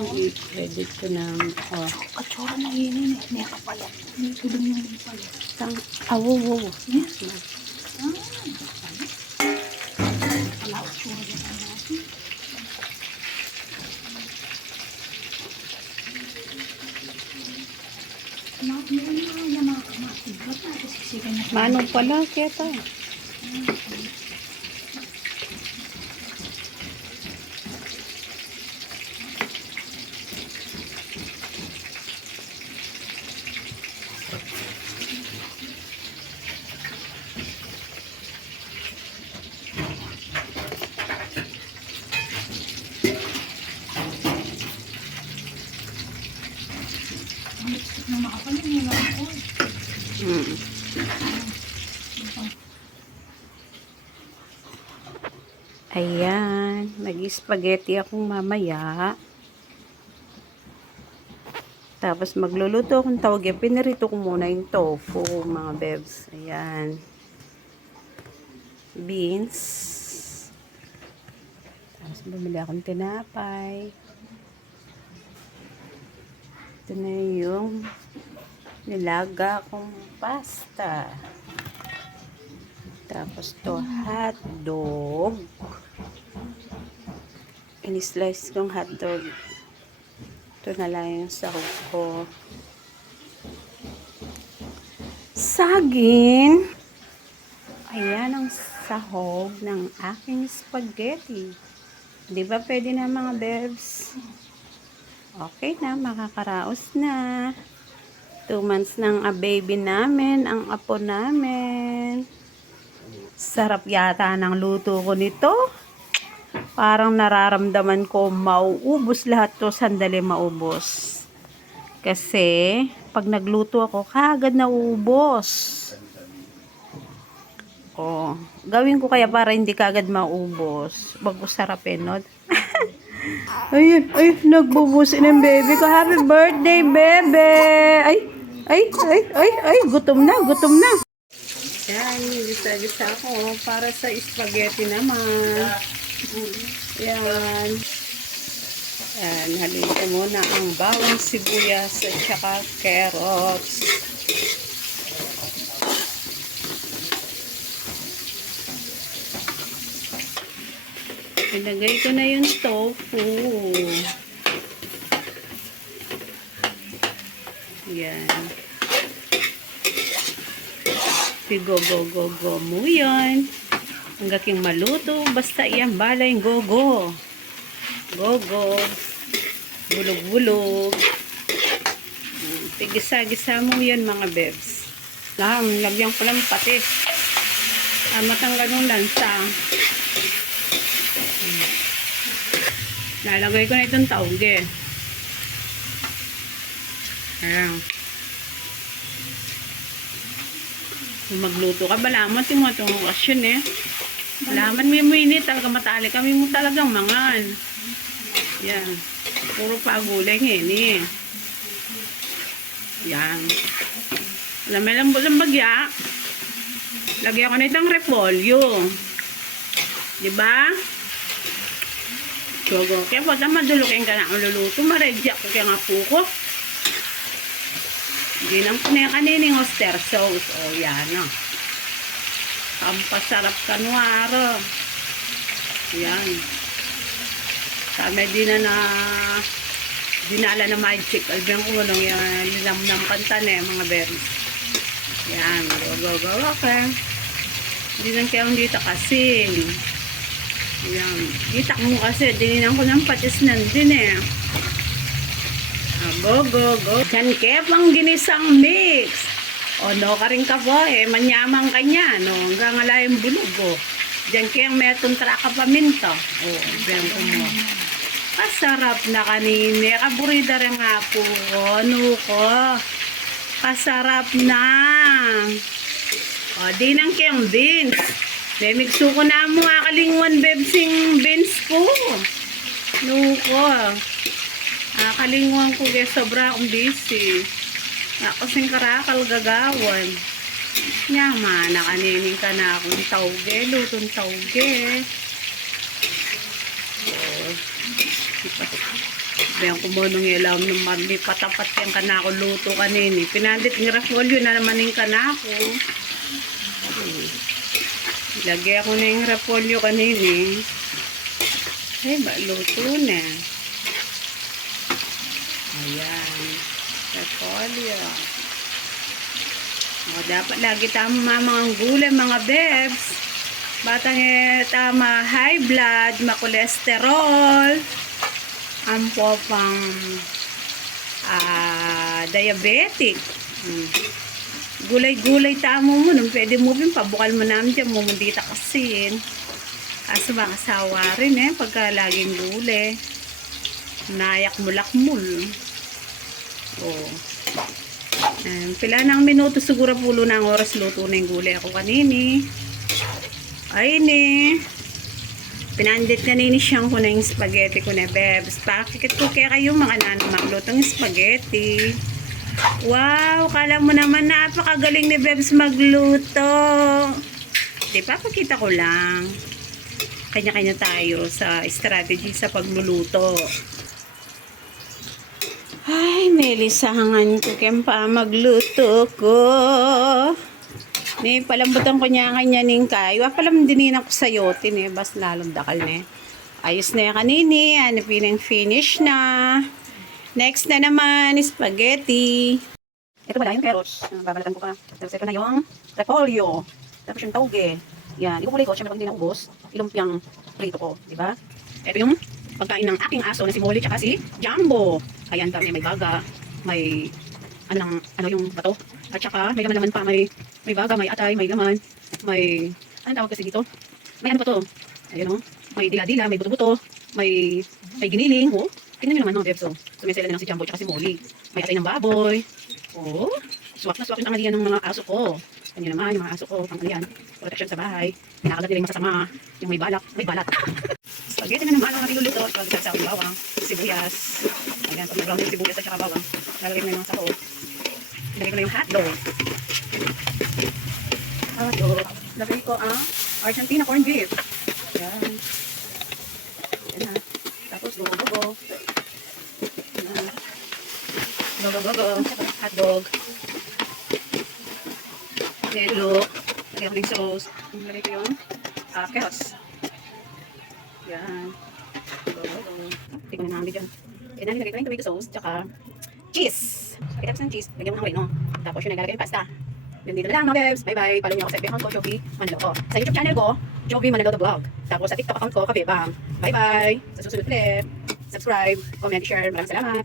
I-edit ko ng, Katsura na yun eh. May kapala. May tulong na yun pala. awo. Yes. Wala katsura na natin. Manong pala, keta. Ayan, mag-spaghetti akong mamaya. Tapos magluluto akong tawag. Pinarito ko muna yung tofu, mga bebs. Ayan. Beans. Tapos bumili akong tinapay. Ito na yung nilaga kong pasta. Tapos to hotdog. In-slice kong hotdog. Ito na lang yung sahog ko. Saging. Ayan ang sahog ng aking spaghetti. Di ba pwede na mga bebs? Okay na, makakaraos na. 2 months ng baby namin, ang apo namin. Sarap yata ng luto ko nito. Parang nararamdaman ko mauubos lahat to, sandali maubos. Kasi pag nagluto ako, kaagad nauubos. Oh, gawin ko kaya para hindi kaagad maubos. Wag ko sarapin, no? Ay, nagbubusin ng baby ko. Happy birthday, bebe! Ay, gutom na. Yan, gisa-gisa ako para sa spaghetti naman. Yan. Yan, halin ko muna ang bawang sibuyas at saka carrots. Ilagay ko na yung tofu. Yan. Go mo yan. Hanggang maluto. Basta yan, balay, go. Bulog. Tigisa-gisa mo yan, mga bebs. Lagyan ko lang patis. Matanggal ng lansa. Lalagay ko na itong tauge. Ayan. Kung magluto ka, balaman mo itong okasyon eh. Balaman mo init, talaga matali kami mo talagang mangan. Yan. Puro pagulay ngayon eh. Yan. Alam mo lang bagya. Lagyan ko na itong repolyo. Diba? Sogo. Kaya po, madulukin ka na ang luluto. Maredya ko kaya nga po ko. Ginang ko na yung kanining oyster sauce. O, yan o. Pampasarap kanwaro. Yan. Kami din na dinala na magic. Albiang ulong yung nilamnam pantane, mga berries. Yan. Go. Okay. Hindi lang kayo dito kasi. Yan. Itak mo kasi. Dininan ko ng patis nandun eh. Go. Yan kaya pang ginisang mix. O no ka rin ka po eh. Manyamang kanya. No? Hanggang alayang bulog o. Diyan kaya metong traka paminto. O. Diyan ko mo. Kasarap na kanini. Kaburida rin nga po. Ano ko. Kasarap na. O. Di nang kayang beans. Mimigso ko na mo akalingwan bebsing beans ko. Nuko. Akalingwan ko kaya sobra akong busy. Ako sing karakal gagawan. Nyama na kanining ka na akong tauge. Lutong tauge. Bayan ko mo nung ilaw naman, may patapat yung kanako luto kanini. Pinandit ng repolyo na naman yung kanako. Lagay ako na yung repolyo kanini. Ay, ba, luto na. Ayan. Repolyo. O, dapat lagi tama mga gulay, mga bebs. Batang tama high blood, makolesterol. Ang po pang diabetic. Gulay-gulay tamo mo. Nung pwede mo rin, pabukal mo namin dyan. Mumundita kasin. Kaso makasawa rin pagka laging gulay. Nayak mo lakmul. Oh. Pila ng minuto siguro pulo na ang oras luto na yung gulay ako kanini. Ay ni. Pinandit kanini siyang ko na yung spaghetti ko na bebs. Pakikit ko kaya kayo mga nanamang spaghetti. Wow, kala mo naman napakagaling ni bebs magluto. Di ba, pakita ko lang. Kanya-kanya tayo sa strategy sa pagluluto. Ay, may lisangan ko kempa magluto ko. Ni palambutan ko niya kanya ning kayo. Palam dininan ko sa yote ni bas lalong dakal ni. Ayos na yan kanini. Hanapin ang finish na. Next na naman, spaghetti. Ito pala yung carrots. Babalatan ko pa. Tapos ito na yung repolyo. Tapos yung tauge. Yan. Ibukulay ko. Siyempre pag hindi na ubos, ilumpiang prito ko. Diba? Ito yung pagkain ng aking aso na si Molly tsaka si Jumbo. Ayan, kami may baga. May ano yung bato. At saka may laman pa. May baga, may atay, may laman. May, anong tawag kasi dito? May ano pa to? Ayun o. May dila-dila, may buto-buto. May giniling. Oh. Tingnan nyo naman mga bebs. Sumisela na lang si Jumbo at si Molly. May atay ng baboy. Oh. Swak na swak yung tangalian ng mga aso ko. Kanya naman yung mga aso ko. Tangalian. Protection sa bahay. Pinakagat nila yung masasama. Yung may balak. May balat. Spaghetti na naman ang ating luluto. Pagkakasal sa bawang. Sibuyas. Ayan. Pag nag-brown yung sibuyas at saka bawang. Lalagay ko na yung sa loob. Lagay ko na yung hotdog. Hotdog. Lagay ko ang Argentina corned beef. Ayan. Ayan na. Tapos go-go-go. Go-go-go-go. Hotdog. Melo. Lagay ko yung sauce. Lagay ko yung carrots. Ayan. Go-go-go. Tingnan na namin dyan. And then, lagay ko yung tomato sauce. Tsaka cheese. Pagkatapos ng cheese, lagyan mo ng reno. Tapos yun, naglalagay yung pasta. Yun dito na lang mga bebs. Bye-bye. Follow niyo ako sa FB account ko, Jovi Manalo. Sa YouTube channel ko, Jovi Manalo the Vlog. Tapos sa TikTok account ko, Kabebang. Bye-bye. Sa susunod ulit. Subscribe, comment, share. Maraming salamat.